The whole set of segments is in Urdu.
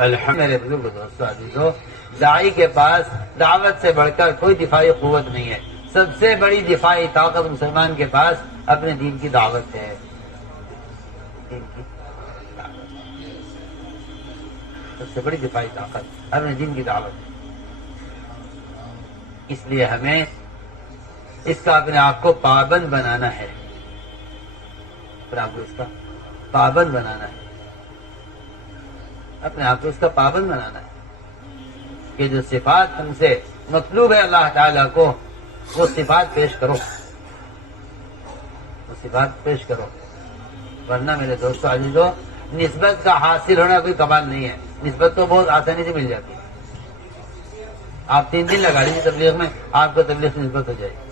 میرے بزرگ دوستوں عزیزو، داعی کے پاس دعوت سے بڑھ کر کوئی دفاعی قوت نہیں ہے۔ سب سے بڑی دفاعی طاقت مسلمان کے پاس اپنے دین کی دعوت ہے۔ دین کی دعوت، سب سے بڑی دفاعی طاقت اپنے دین کی دعوت ہے۔ اس لیے ہمیں اس کا اپنے آپ کو پابند بنانا ہے، اپنے آپ کو اس کا پابند بنانا ہے، اپنے آپ کو اس کا پابند بنانا ہے کہ جو صفات ہم سے مطلوب ہے اللہ تعالیٰ کو، وہ صفات پیش کرو، وہ صفات پیش کرو۔ ورنہ میرے دوستو عزیزو، نسبت کا حاصل ہونا کوئی کمال نہیں ہے۔ نسبت تو بہت آسانی سے مل جاتی ہے۔ آپ 3 دن لگا لیجیے تبلیغ میں، آپ کو تبلیغ سے نسبت ہو جائے گی۔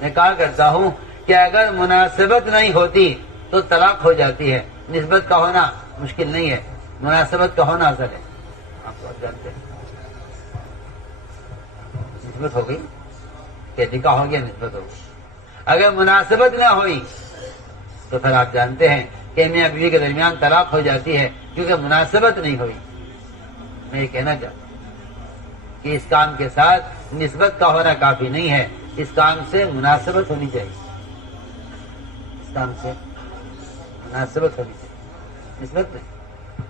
میں کہا کرتا ہوں کہ اگر مناسبت نہیں ہوتی تو طلاق ہو جاتی ہے، نسبت کا ہونا مشکل نہیں ہے، مناسبت کا ہونا اصل ہے۔ آپ کو جانتے ہیں نسبت ہو گئی کہ نکاح ہو گیا، نسبت ہو گئی۔ اگر مناسبت نہ ہوئی تو پھر آپ جانتے ہیں کہ میاں بیوی کے درمیان طلاق ہو جاتی ہے، کیونکہ مناسبت نہیں ہوئی۔ میں یہ کہنا چاہتا ہوں کہ اس کام کے ساتھ نسبت کا ہونا کافی نہیں ہے، اس کام سے مناسبت ہونی چاہیے، اس کام سے مناسبت ہونی چاہیے، نسبت نہیں،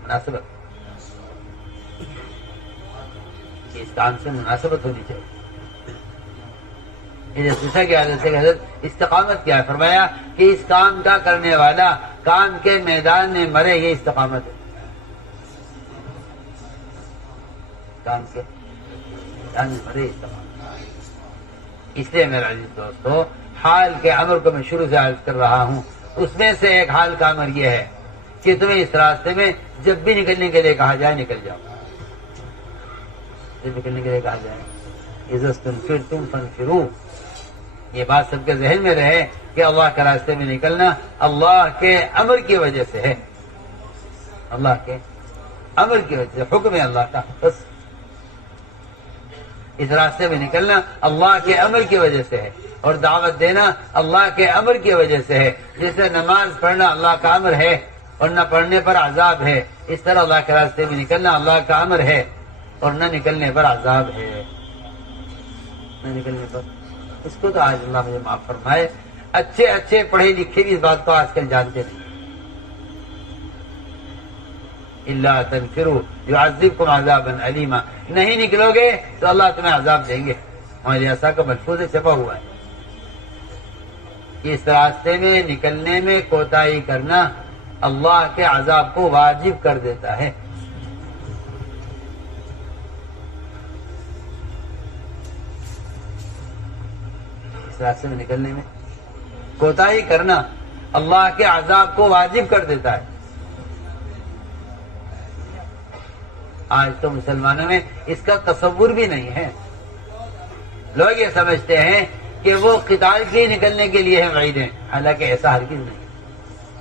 مناسبت، اس کام سے مناسبت ہونی چاہیے۔ پوچھا گیا حضرت استقامت کیا ہے؟ فرمایا کہ اس کام کا کرنے والا کام کے میدان میں مرے، یہ استقامت ہے۔ کام کے میدان میں مرے، استقامت۔ اس لیے میرا عزیز دوستو، حال کے امر کو میں شروع سے عرض کر رہا ہوں، اس میں سے ایک حال کا امر یہ ہے کہ تمہیں اس راستے میں جب بھی نکلنے کے لیے کہا جائے نکل جاؤ، جب نکلنے کے لیے کہا جائے عزت تم فنفروا، یہ بات سب کے ذہن میں رہے کہ اللہ کے راستے میں نکلنا اللہ کے امر کی وجہ سے ہے، اللہ کے امر کی وجہ سے، حکم ہے اللہ کا، بس اس راستے میں نکلنا اللہ کے امر کی وجہ سے ہے، اور دعوت دینا اللہ کے امر کی وجہ سے ہے۔ جیسے نماز پڑھنا اللہ کا امر ہے اور نہ پڑھنے پر عذاب ہے، اس طرح اللہ کے راستے میں نکلنا اللہ کا امر ہے اور نہ نکلنے پر عذاب ہے، نہ نکلنے پر۔ اس کو تو آج اللہ مجھے معاف فرمائے، اچھے پڑھے لکھے بھی اس بات کو آج کل جانتے نہیں۔ اللہ تنفروا يعذبكم عذابا علیما، نہیں نکلو گے تو اللہ تمہیں عذاب دیں گے۔ ہمارے ایسا کا ملفوظ چھپا ہوا ہے۔ اس راستے میں نکلنے میں کوتاہی کرنا اللہ کے عذاب کو واجب کر دیتا ہے۔ اس راستے میں نکلنے میں کوتاہی کرنا اللہ کے عذاب کو واجب کر دیتا ہے۔ آج تو مسلمانوں میں اس کا تصور بھی نہیں ہے۔ لوگ یہ سمجھتے ہیں کہ وہ قتال کے نکلنے کے لیے ہیں وعیدیں، حالانکہ ایسا ہرگز نہیں۔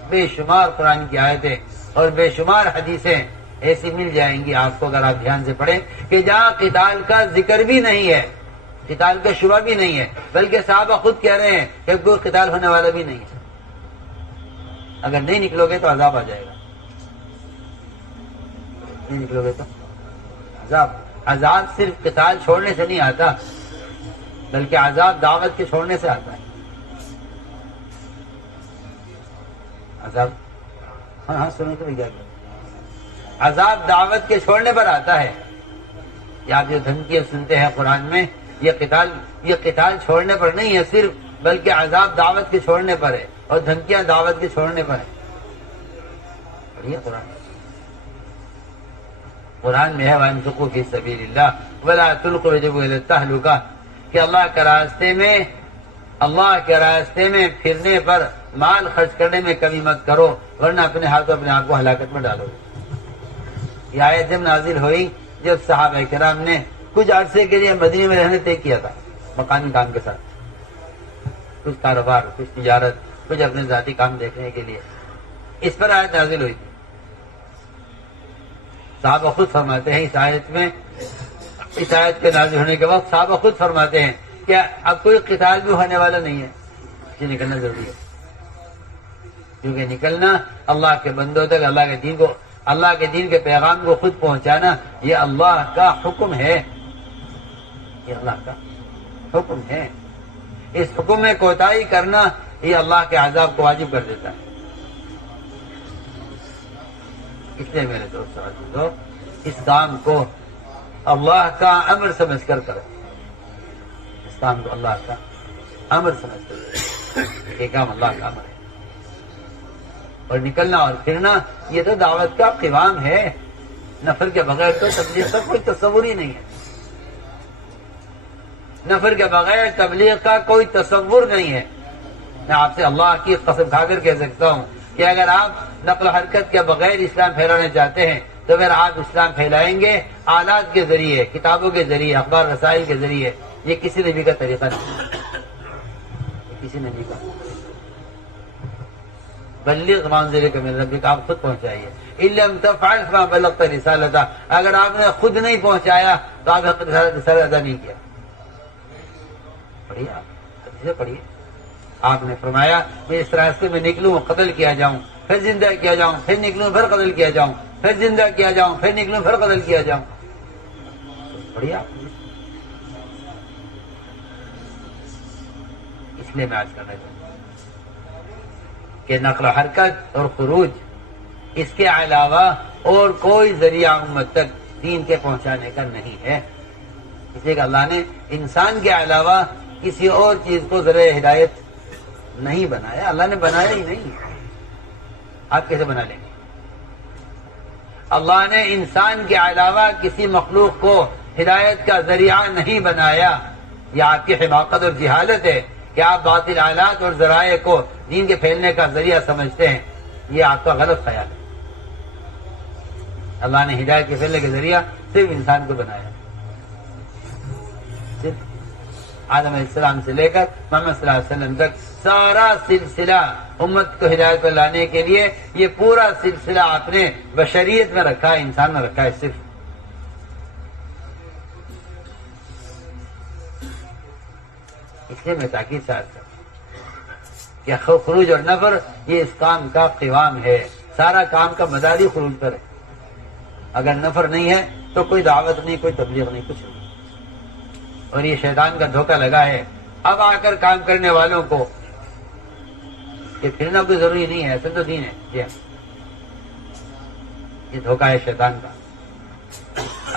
بے شمار قرآن کی آیتیں اور بے شمار حدیثیں ایسی مل جائیں گی آپ کو اگر آپ دھیان سے پڑھیں کہ جہاں قتال کا ذکر بھی نہیں ہے، قتال کا شبہ بھی نہیں ہے، بلکہ صحابہ خود کہہ رہے ہیں کہ کوئی قتال ہونے والا بھی نہیں ہے، اگر نہیں نکلو گے تو عذاب آ جائے گا، نہیں نکلو گے تو عذاب صرف قتال چھوڑنے سے نہیں آتا، بلکہ عذاب دعوت کے چھوڑنے سے آتا ہے۔ عذاب ہاں سنو تو کیا، عذاب دعوت کے چھوڑنے پر آتا ہے۔ یہ آپ جو دھمکیاں سنتے ہیں قرآن میں، یہ قتال چھوڑنے پر نہیں ہے صرف، بلکہ عذاب دعوت کے چھوڑنے پر ہے، اور دھمکیاں دعوت کے چھوڑنے پر ہیں۔ پڑھیے قرآن میں ہے وَأَنفِقُوا فِي سَبِيلِ اللَّهِ وَلَا تُلْقُوا بِأَيْدِيكُمْ إِلَى التَّهْلُكَةِ، کہ اللہ کے راستے میں پھرنے پر مال خرچ کرنے میں کمی مت کرو، ورنہ اپنے ہاتھوں اپنے آپ کو ہلاکت میں ڈالو گے۔ یہ آیت جب نازل ہوئی جب صحابہ کرام نے کچھ عرصے کے لیے مدینے میں رہنے طے کیا تھا، مکانی کام کے ساتھ، کچھ کاروبار، کچھ تجارت، کچھ اپنے ذاتی کام دیکھنے کے لیے، اس پر آیت نازل ہوئی تھی۔ صحابہ خود فرماتے ہیں اس آیت کے نازل ہونے کے وقت صحابہ خود فرماتے ہیں کہ اب کوئی قتال بھی ہونے والا نہیں ہے، یہ نکلنا ضروری ہے، کیونکہ نکلنا اللہ کے بندوں تک، اللہ کے دین کو اللہ کے دین کے پیغام کو خود پہنچانا یہ اللہ کا حکم ہے، یہ اللہ کا حکم ہے۔ اس حکم میں کوتاہی کرنا یہ اللہ کے عذاب کو واجب کر دیتا ہے۔ اس لیے میرے دوستو اس کام کو اللہ کا امر سمجھ کر کرو، اس کام کو اللہ کا امر سمجھ کر کرو، یہ کام اللہ کا امر ہے۔ اور نکلنا اور پھرنا یہ تو دعوت کا قوام ہے، نفر کے بغیر تو تبلیغ کا کوئی تصور ہی نہیں ہے، نفر کے بغیر تبلیغ کا کوئی تصور نہیں ہے۔ میں آپ سے اللہ کی قسم کھا کر کہہ سکتا ہوں کہ اگر آپ نقل و حرکت کے بغیر اسلام پھیلانا چاہتے ہیں تو پھر آپ اسلام پھیلائیں گے آلات کے ذریعے، کتابوں کے ذریعے، اخبار رسائل کے ذریعے۔ یہ کسی نبی کا طریقہ نہیں، کسی نبی کا۔ بلغ ما انزل الیک من ربک، آپ خود پہنچائیے۔ ان لم تفعل فما بلغت رسالتہ، اگر آپ نے خود نہیں پہنچایا تو آپ نے رسالت ادا نہیں کیا۔ پڑھیے آپ حدیث پڑھیے، آپ نے فرمایا میں اس راستے میں نکلوں قتل کیا جاؤں، پھر زندہ کیا جاؤں، پھر نکلوں پھر قتل کیا جاؤں، پھر زندہ کیا جاؤں، پھر نکلوں پھر قتل کیا جاؤں۔ پڑھیے آپ۔ اس لیے میں آج کرنا چاہتا ہوں کہ نقل و حرکت اور خروج اس کے علاوہ اور کوئی ذریعہ امت تک دین کے پہنچانے کا نہیں ہے، اس لیے کہ اللہ نے انسان کے علاوہ کسی اور چیز کو ذریعہ ہدایت نہیں بنایا، اللہ نے بنایا ہی نہیں۔ آپ کیسے بنا لیں گے؟ اللہ نے انسان کے علاوہ کسی مخلوق کو ہدایت کا ذریعہ نہیں بنایا۔ یہ آپ کی حماقت اور جہالت ہے کہ آپ باطل آلات اور ذرائع کو دین کے پھیلنے کا ذریعہ سمجھتے ہیں، یہ آپ کا غلط خیال ہے۔ اللہ نے ہدایت کے پھیلنے کے ذریعہ صرف انسان کو بنایا، صرف آدم علیہ السلام سے لے کر محمد صلی اللہ علیہ وسلم تک سارا سلسلہ امت کو ہدایت پر لانے کے لیے یہ پورا سلسلہ آپ نے بشریت میں رکھا ہے، انسان میں رکھا ہے صرف۔ اس لیے میں تاکید سے عرض کرتا ہوں کہ خروج اور نفر یہ اس کام کا قوام ہے، سارا کام کا مداری خروج پر ہے۔ اگر نفر نہیں ہے تو کوئی دعوت نہیں، کوئی تبلیغ نہیں، کچھ نہیں۔ اور یہ شیطان کا دھوکہ لگا ہے اب آ کر کام کرنے والوں کو کہ پھرنا کوئی ضروری نہیں ہے، ایسا تو دین ہے۔ یہ دھوکہ ہے شیطان کا۔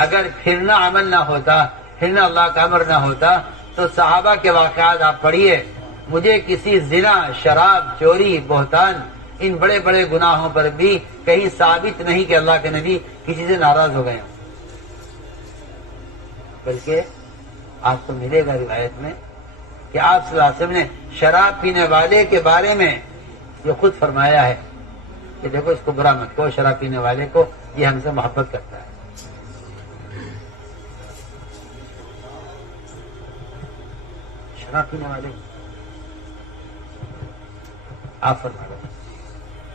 اگر پھرنا عمل نہ ہوتا، پھرنا اللہ کا امر نہ ہوتا تو صحابہ کے واقعات آپ پڑھیے، مجھے کسی زنا، شراب، چوری، بہتان، ان بڑے بڑے گناہوں پر بھی کہیں ثابت نہیں کہ اللہ کے نبی کسی سے ناراض ہو گئے ہوں، بلکہ آپ کو ملے گا روایت میں کہ آپ صلی اللہ علیہ وسلم نے شراب پینے والے کے بارے میں یہ خود فرمایا ہے کہ دیکھو اس کو برا مت کہو، شراب پینے والے کو، یہ ہم سے محبت کرتا ہے۔ شراب پینے والے آپ فرما رہے ہیں،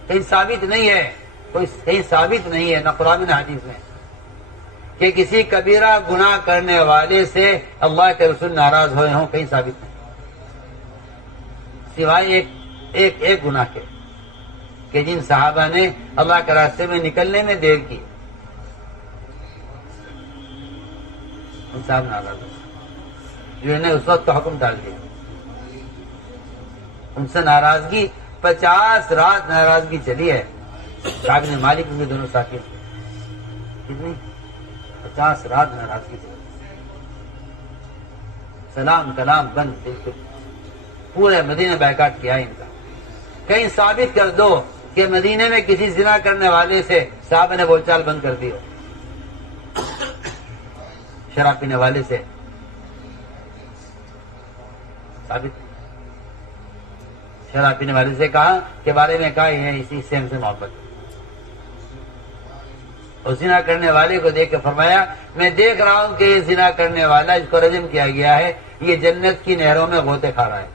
کہیں ثابت نہیں ہے، کوئی کہیں ثابت نہیں ہے نہ قرآن نہ حدیث میں کہ کسی کبیرہ گناہ کرنے والے سے اللہ کے رسول ناراض ہوئے ہوں، کہیں ثابت نہیں، سوائے ایک گناہ کے کہ جن صحابہ نے اللہ کے راستے میں نکلنے میں دیر کی، ان صاحب ناراض ہوئے، جو انہیں اس وقت کا حکم ڈال دیا، ان سے ناراضگی 50 رات ناراضگی چلی ہے۔ کعب بن مالک ان کے دونوں ساتھی کتنی 50 رات ناراضگی چلی، سلام کلام بند، بالکل پورے مدینہ بیکاٹ کیا ان کا۔ کہیں ثابت کر دو کہ مدینے میں کسی زنا کرنے والے سے صحابہ نے بول چال بند کر دی ہو، شراب پینے والے سے ثابت نہیں۔ شراب پینے والے سے کہا کہ بارے میں کہا ہے اسی سے ہم سے محبت ہے، اور زنا کرنے والے کو دیکھ کے فرمایا میں دیکھ رہا ہوں کہ یہ زنا کرنے والا جس کو رجم کیا گیا ہے یہ جنت کی نہروں میں غوطے کھا رہا ہے۔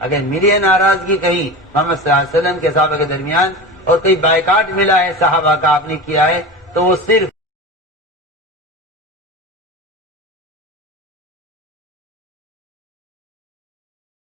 اگر ملی ہے ناراضگی کہیں محمد صلی اللہ علیہ وسلم کے صحابہ کے درمیان اور کہیں بائیکاٹ ملا ہے صحابہ کا آپ نے کیا ہے تو وہ صرف